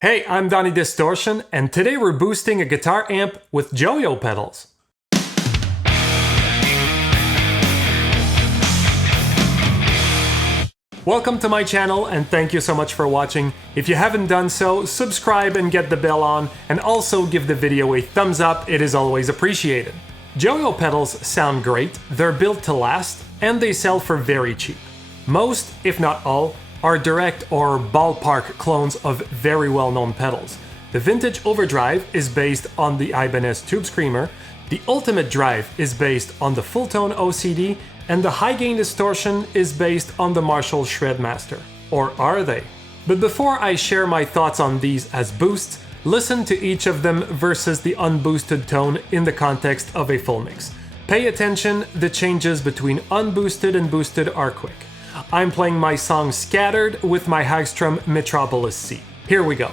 Hey, I'm Donnie Distortion, and today we're boosting a guitar amp with JOYO pedals. Welcome to my channel, and thank you so much for watching. If you haven't done so, subscribe and get the bell on, and also give the video a thumbs up, it is always appreciated. JOYO pedals sound great, they're built to last, and they sell for very cheap. Most, if not all, are direct or ballpark clones of very well-known pedals. The vintage Overdrive is based on the Ibanez Tube Screamer, the Ultimate Drive is based on the Fulltone OCD, and the high-gain Distortion is based on the Marshall Shredmaster. Or are they? But before I share my thoughts on these as boosts, listen to each of them versus the unboosted tone in the context of a full mix. Pay attention, the changes between unboosted and boosted are quick. I'm playing my song Scattered with my Hagstrom Metropolis-C. Here we go.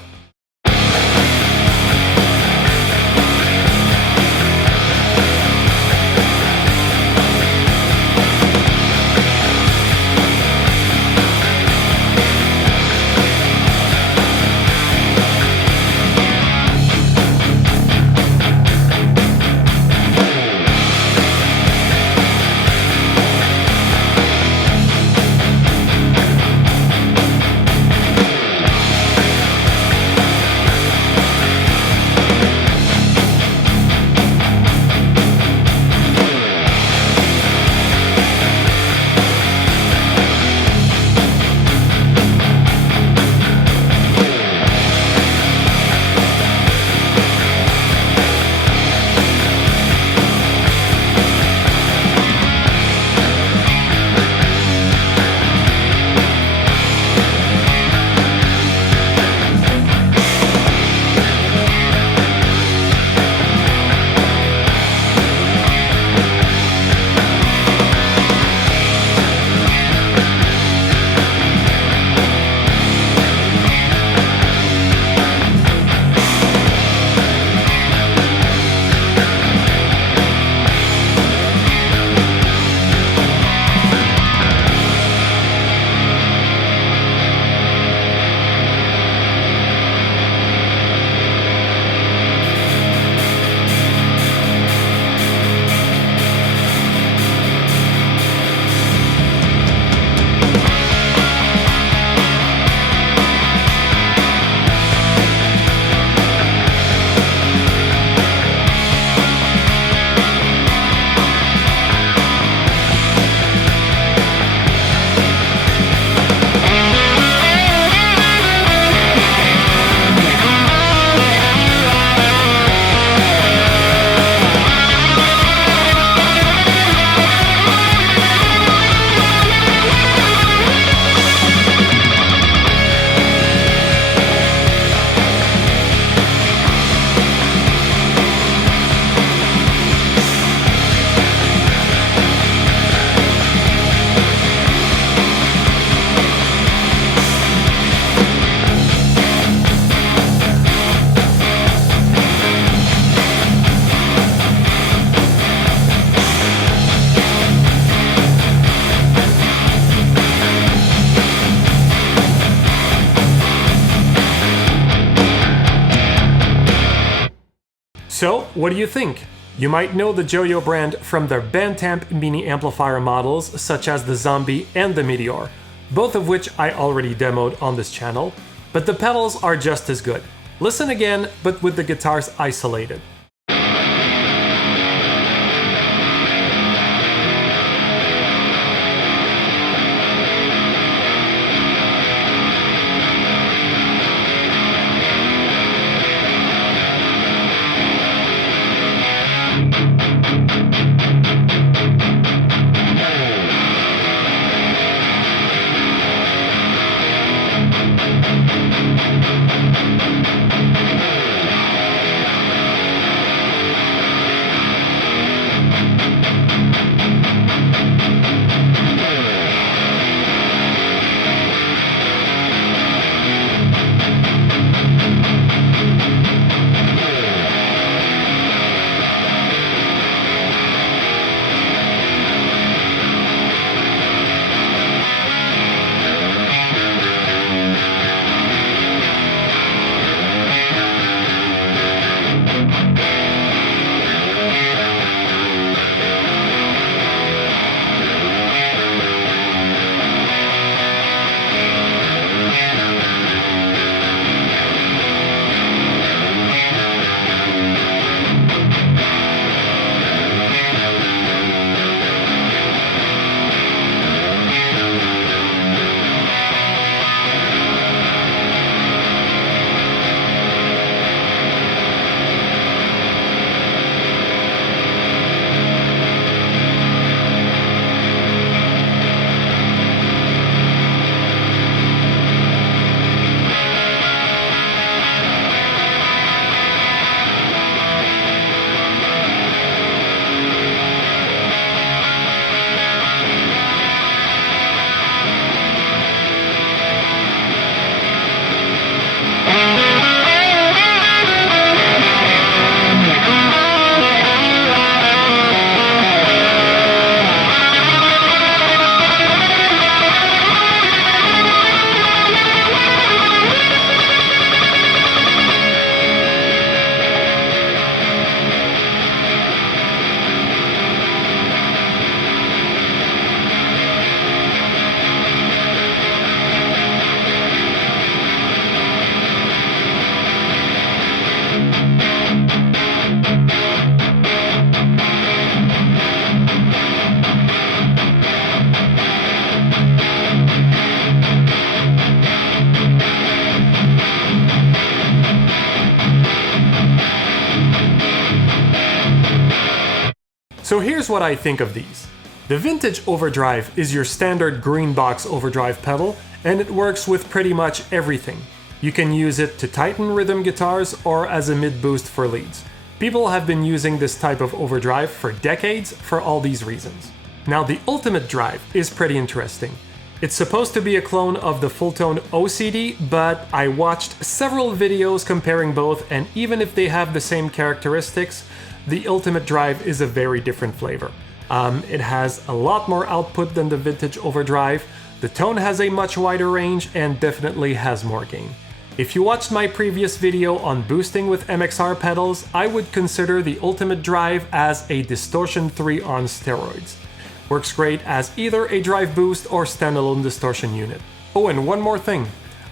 So, what do you think? You might know the JOYO brand from their Bandtamp mini amplifier models such as the Zombie and the Meteor, both of which I already demoed on this channel, but the pedals are just as good. Listen again, but with the guitars isolated. So here's what I think of these. The vintage Overdrive is your standard green box overdrive pedal, and it works with pretty much everything. You can use it to tighten rhythm guitars or as a mid-boost for leads. People have been using this type of overdrive for decades for all these reasons. Now the Ultimate Drive is pretty interesting. It's supposed to be a clone of the full-tone OCD, but I watched several videos comparing both, and even if they have the same characteristics, the Ultimate Drive is a very different flavor. It has a lot more output than the vintage Overdrive, the tone has a much wider range, and definitely has more gain. If you watched my previous video on boosting with MXR pedals, I would consider the Ultimate Drive as a Distortion 3 on steroids. Works great as either a drive boost or standalone distortion unit. Oh, and one more thing.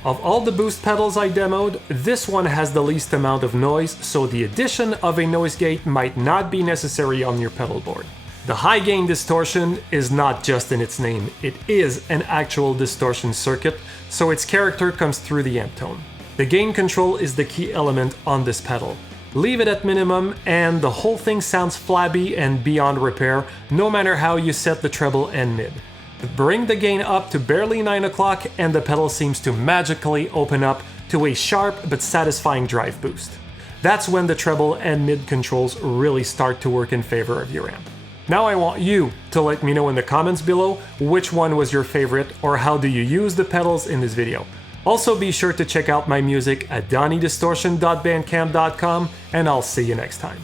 Of all the boost pedals I demoed, this one has the least amount of noise, so the addition of a noise gate might not be necessary on your pedal board. The high gain distortion is not just in its name, it is an actual distortion circuit, so its character comes through the amp tone. The gain control is the key element on this pedal. Leave it at minimum and the whole thing sounds flabby and beyond repair, no matter how you set the treble and mid. Bring the gain up to barely 9 o'clock and the pedal seems to magically open up to a sharp but satisfying drive boost. That's when the treble and mid controls really start to work in favor of your amp. Now I want you to let me know in the comments below which one was your favorite or how do you use the pedals in this video. Also be sure to check out my music at DonnieDistortion.bandcamp.com and I'll see you next time.